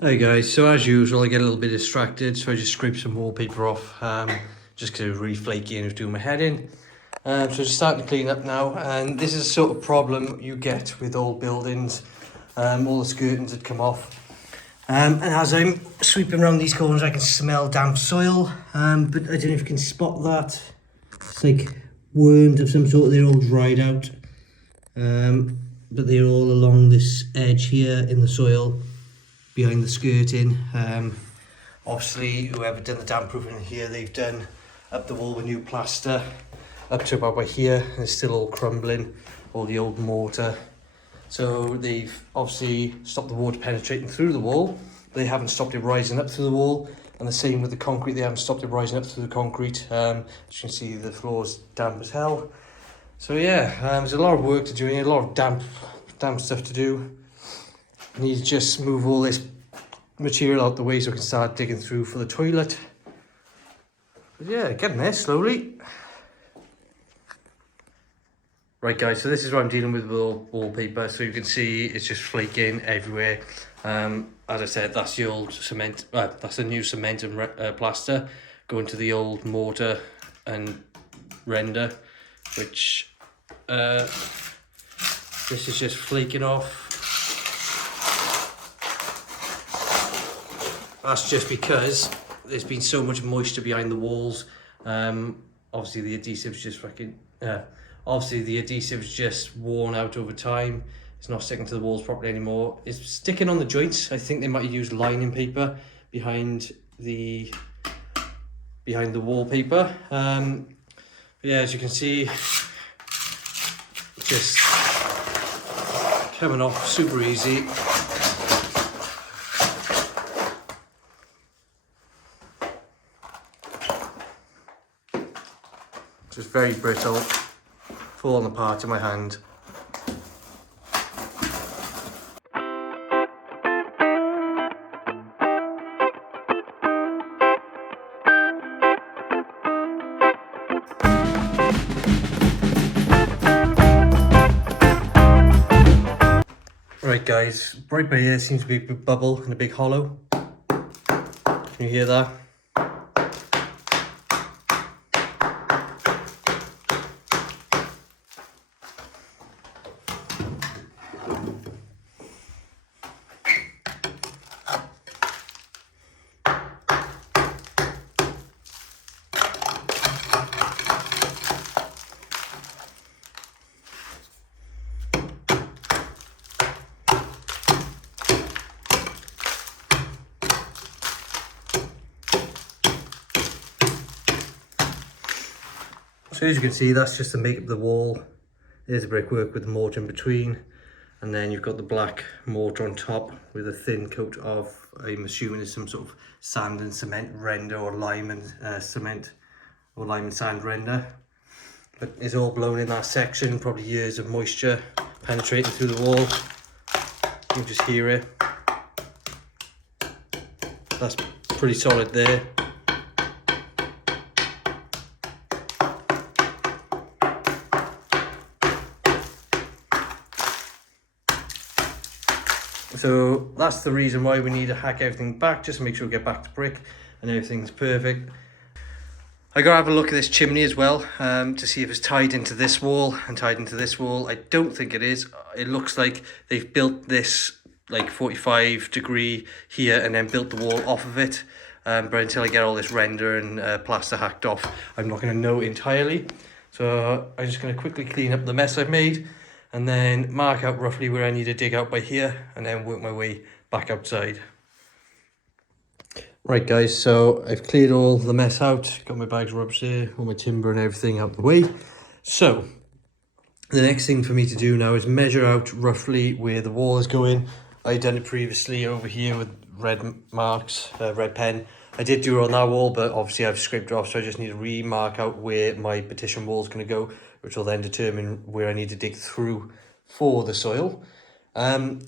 Hey guys, so as usual I get a little bit distracted, so I just scrape some wallpaper off, just because it was really flaky and it was doing my head in. So just starting to clean up now, and this is the sort of problem you get with old buildings. All the skirtings had come off. And as I'm sweeping around these corners I can smell damp soil, but I don't know if you can spot that. It's like worms of some sort, they're all dried out. But they're all along this edge here in the soil, behind the skirting. Obviously whoever done the damp proofing here, they've done up the wall with new plaster up to about by here, and it's still all crumbling, all the old mortar. So they've obviously stopped the water penetrating through the wall, they haven't stopped it rising up through the wall, and the same with the concrete, they haven't stopped it rising up through the concrete. As you can see, the floor's damp as hell. So yeah, there's a lot of work to do here, a lot of damp stuff to do. I need to just move all this material out the way so I can start digging through for the toilet. But yeah, getting there slowly. Right guys, so this is what I'm dealing with all wallpaper. So you can see it's just flaking everywhere. As I said, that's the old cement, that's the new cement and plaster going to the old mortar and render, which this is just flaking off. That's just because there's been so much moisture behind the walls. Obviously the adhesive's just obviously the adhesive's just worn out over time. It's not sticking to the walls properly anymore. It's sticking on the joints. I think they might have used lining paper behind the wallpaper. But yeah, as you can see, just coming off super easy. Just very brittle, falling apart in my hand. Right guys, right by here seems to be a big bubble and a big hollow. Can you hear that? So as you can see, that's just to make up the wall. There's the brickwork with the mortar in between, and then you've got the black mortar on top with a thin coat of, I'm assuming it's some sort of sand and cement render, or lime and cement or lime and sand render. But it's all blown in that section, probably years of moisture penetrating through the wall. You can just hear it. That's pretty solid there. So that's the reason why we need to hack everything back, just to make sure we get back to brick and everything's perfect. I gotta have a look at this chimney as well, to see if it's tied into this wall and tied into this wall. I don't think it is. It looks like they've built this like 45 degree here and then built the wall off of it. But until I get all this render and plaster hacked off, I'm not gonna know entirely. So I'm just gonna quickly clean up the mess I've made, and then mark out roughly where I need to dig out by here, and then work my way back outside. Right guys, so I've cleared all the mess out, got my bags of rubbish there, all my timber and everything out the way. So the next thing for me to do now is measure out roughly where the wall is going. I've done it previously over here with red marks, red pen. I did do it on that wall, but obviously I've scraped it off, so I just need to re-mark out where my partition wall is going to go, which will then determine where I need to dig through for the soil.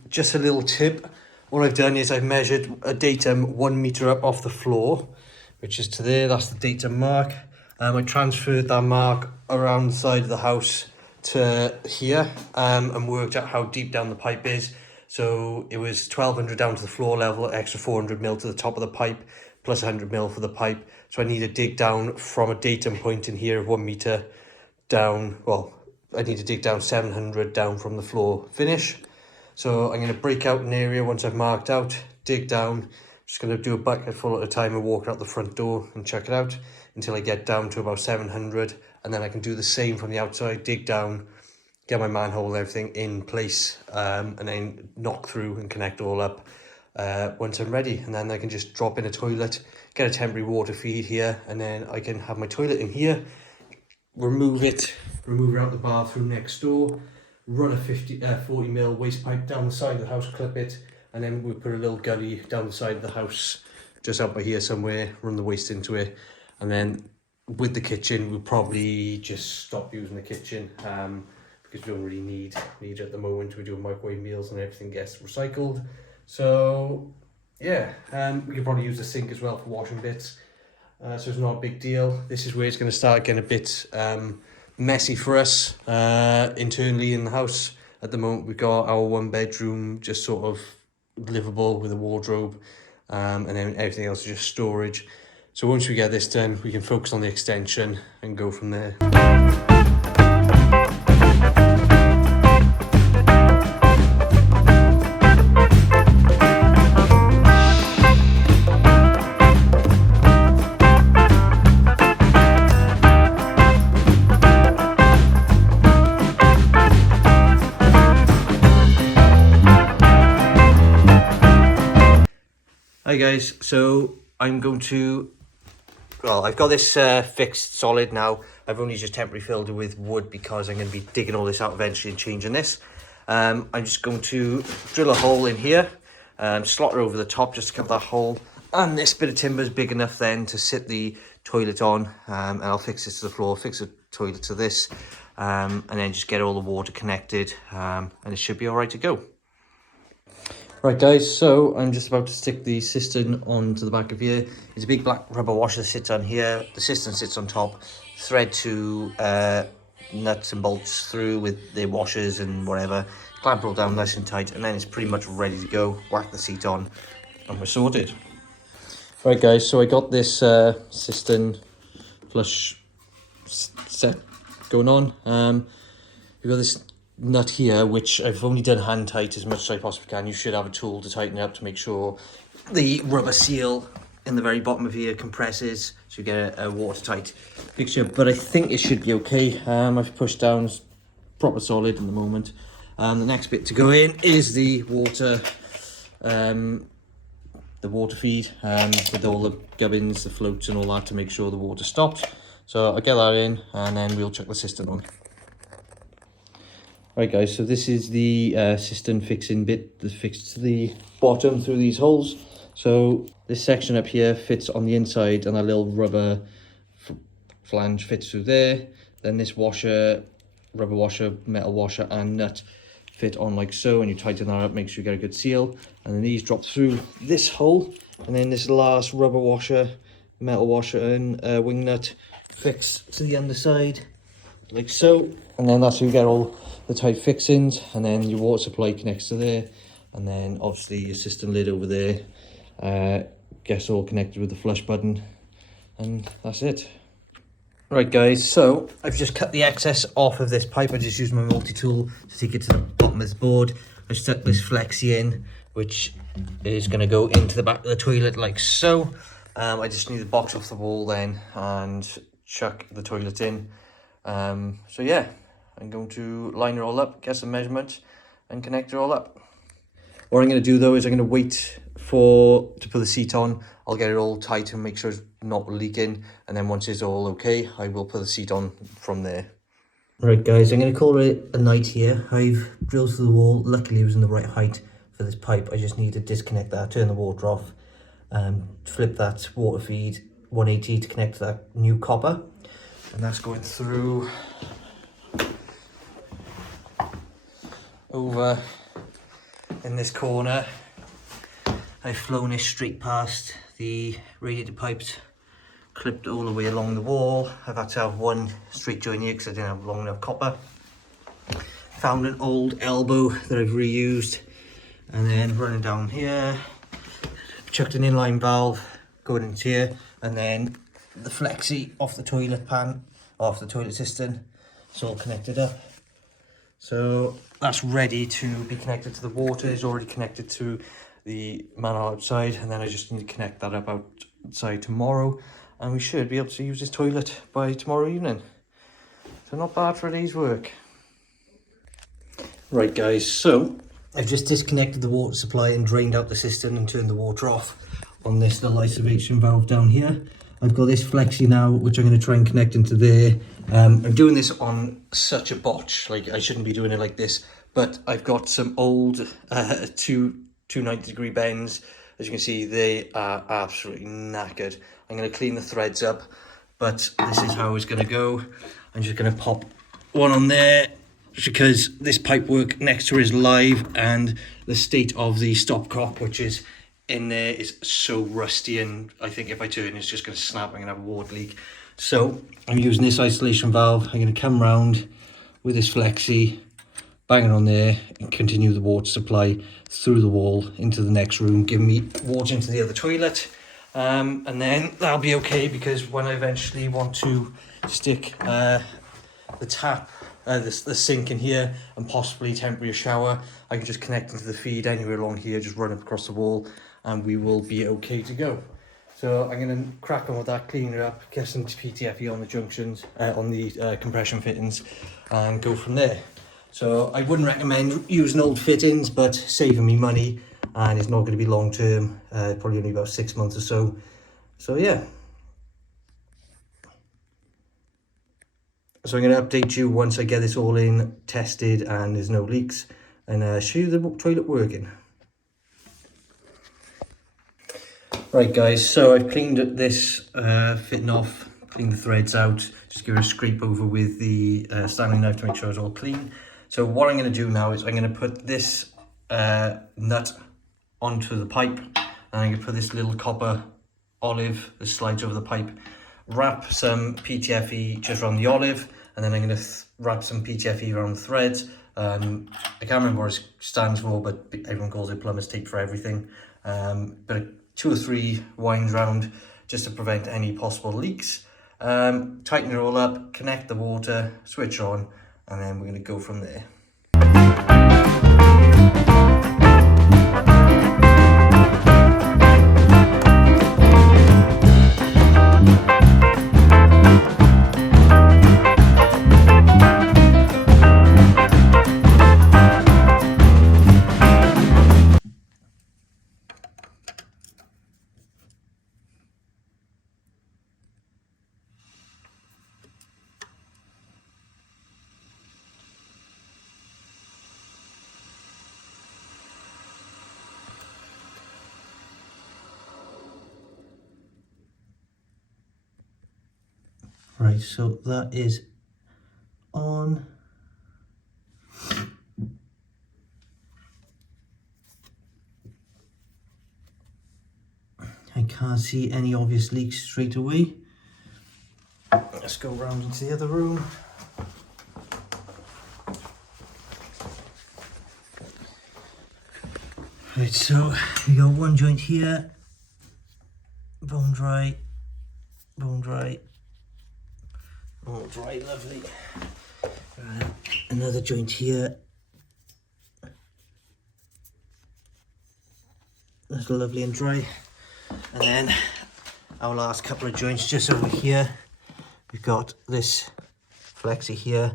Just a little tip, what I've done is I've measured a datum 1 meter up off the floor, which is to there, that's the datum mark. I transferred that mark around the side of the house to here, and worked out how deep down the pipe is. So it was 1200 down to the floor level, extra 400 mil to the top of the pipe, plus 100 mil for the pipe. So I need to dig down from a datum point in here of 1 meter down. Well, I need to dig down 700 down from the floor finish. So I'm going to break out an area once I've marked out, dig down. Just going to do a bucket full at a time and walk out the front door and check it out until I get down to about 700, and then I can do the same from the outside, dig down, get my manhole and everything in place, and then knock through and connect all up once I'm ready. And then I can just drop in a toilet, get a temporary water feed here, and then I can have my toilet in here, remove it out the bathroom next door, run a 40 mil waste pipe down the side of the house, clip it, and then we put a little gully down the side of the house, just out by here somewhere, run the waste into it. And then with the kitchen, we'll probably just stop using the kitchen because we don't really need it at the moment. We're doing microwave meals and everything gets recycled. So yeah, we can probably use the sink as well for washing bits. So it's not a big deal. This is where it's going to start getting a bit messy for us internally in the house. At the moment, we've got our 1 bedroom just sort of livable with a wardrobe, and then everything else is just storage. So once we get this done, we can focus on the extension and go from there. Hi guys, so I'm going to, well, I've got this fixed solid now. I've only just temporarily filled it with wood because I'm going to be digging all this out eventually and changing this. I'm just going to drill a hole in here, slot it over the top just to cover that hole. And this bit of timber is big enough then to sit the toilet on, and I'll fix this to the floor, fix the toilet to this, and then just get all the water connected, and it should be all right to go. Right guys, so I'm just about to stick the cistern onto the back of here. It's a big black rubber washer that sits on here. The cistern sits on top. Thread to nuts and bolts through with the washers and whatever. Clamp it all down nice and tight, and then it's pretty much ready to go. Whack the seat on and we're sorted. Right guys, so I got this cistern flush set going on. We've got this nut here, which I've only done hand tight as much as I possibly can. You should have a tool to tighten it up to make sure the rubber seal in the very bottom of here compresses, so you get a watertight fixture. But I think it should be okay. I've pushed down, it's proper solid at the moment. The next bit to go in is the water feed, with all the gubbins, the floats and all that to make sure the water stops. So I'll get that in and then we'll chuck the cistern on. Right guys, so this is the cistern fixing bit that's fixed to the bottom through these holes. So this section up here fits on the inside and a little rubber flange fits through there. Then this washer, rubber washer, metal washer and nut fit on like so, and you tighten that up, make sure you get a good seal. And then these drop through this hole, and then this last rubber washer, metal washer and wing nut fix to the underside like so. And then that's how you get all the tight fixings, and then your water supply connects to there, and then obviously your cistern lid over there gets all connected with the flush button, and that's it. Right guys, so I've just cut the excess off of this pipe. I just used my multi-tool to take it to the bottom of this board. I stuck this flexi in, which is going to go into the back of the toilet like so. I just need to box off the wall then and chuck the toilet in. So yeah, I'm going to line it all up, get some measurements and connect it all up. What I'm going to do though is I'm going to wait to put the seat on. I'll get it all tight and make sure it's not leaking, and then once it's all okay, I will put the seat on from there. Right guys, I'm going to call it a night here. I've drilled through the wall. Luckily it was in the right height for this pipe. I just need to disconnect that, turn the water off, flip that water feed 180 to connect to that new copper, and that's going through over in this corner. I've flown it straight past the radiator pipes, clipped all the way along the wall. I've had to have one straight join here because I didn't have long enough copper. Found an old elbow that I've reused, and then running down here, chucked an inline valve going into here, and then the flexi off the toilet pan, off the toilet cistern. It's all connected up. So that's ready to be connected to the water. It's already connected to the manhole outside, and then I just need to connect that up outside tomorrow, and we should be able to use this toilet by tomorrow evening. So not bad for a day's work. Right guys, so I've just disconnected the water supply and drained out the cistern and turned the water off on this little isolation valve down here. I've got this flexi now, which I'm going to try and connect into there. I'm doing this on such a botch, like I shouldn't be doing it like this, but I've got some old 290-degree bends. As you can see, they are absolutely knackered. I'm going to clean the threads up, but this is how it's going to go. I'm just going to pop one on there, because this pipe work next to it is live, and the state of the stopcock, which is in there, is so rusty, and I think if I turn it's just going to snap. I'm going to have a water leak. So I'm using this isolation valve. I'm going to come round with this flexi, bang it on there, and continue the water supply through the wall into the next room, giving me water into the other toilet. And then that'll be okay, because when I eventually want to stick the tap, the sink in here, and possibly temporary shower, I can just connect into the feed anywhere along here, just run it across the wall, and we will be okay to go. So I'm going to crack on with that, clean it up, get some PTFE on the junctions, on the compression fittings, and go from there. So I wouldn't recommend using old fittings, but saving me money, and it's not going to be long term, probably only about 6 months or so. So yeah. So I'm going to update you once I get this all in, tested, and there's no leaks, and show you the toilet working. Right guys, so I've cleaned this fitting off, cleaned the threads out, just give it a scrape over with the Stanley knife to make sure it's all clean. So what I'm going to do now is I'm going to put this nut onto the pipe, and I'm going to put this little copper olive that slides over the pipe, wrap some PTFE just around the olive, and then I'm going to wrap some PTFE around the threads. I can't remember what it stands for, but everyone calls it plumber's tape for everything. But 2 or 3 winds round just to prevent any possible leaks. Tighten it all up, connect the water, switch on, and then we're going to go from there. Right, so that is on. I can't see any obvious leaks straight away. Let's go around into the other room. Right, so we got one joint here, bone dry, bone dry. All dry, lovely. Another joint here. That's lovely and dry. And then our last couple of joints just over here. We've got this flexi here.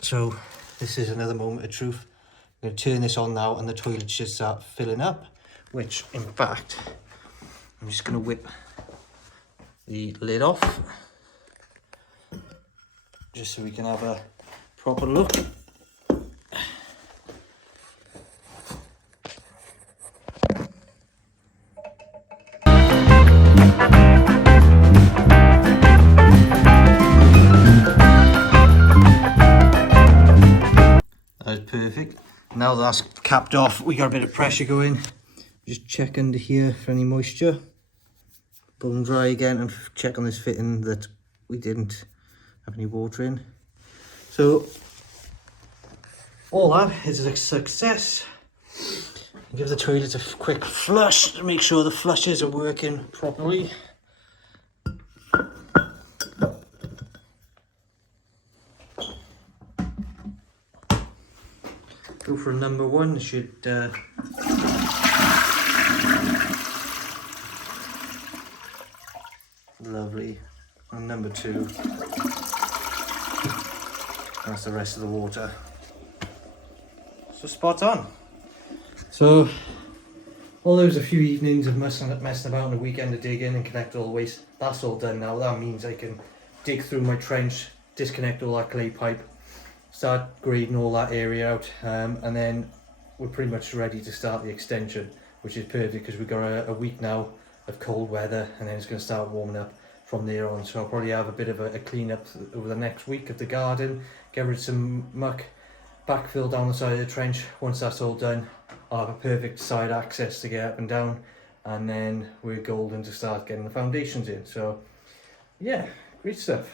So this is another moment of truth. I'm going to turn this on now, and the toilet should start filling up, which in fact, I'm just going to whip the lid off, just so we can have a proper look. That's perfect. Now that's capped off, we got a bit of pressure going. Just check under here for any moisture. Bone dry again, and check on this fitting that we didn't have any water in. So all that is a success. Give the toilet a quick flush to make sure the flushes are working properly. Go for a number one. It should lovely. And number two. That's the rest of the water. So spot on. So all those a few evenings of messing about on the weekend to dig in and connect all the waste, that's all done now. That means I can dig through my trench, disconnect all that clay pipe, start grading all that area out, and then we're pretty much ready to start the extension, which is perfect because we've got a week now of cold weather, and then it's going to start warming up from there on. So I'll probably have a bit of a clean up over the next week of the garden, get rid of some muck, backfill down the side of the trench. Once that's all done, I'll have a perfect side access to get up and down, and then we're golden to start getting the foundations in. So yeah, great stuff.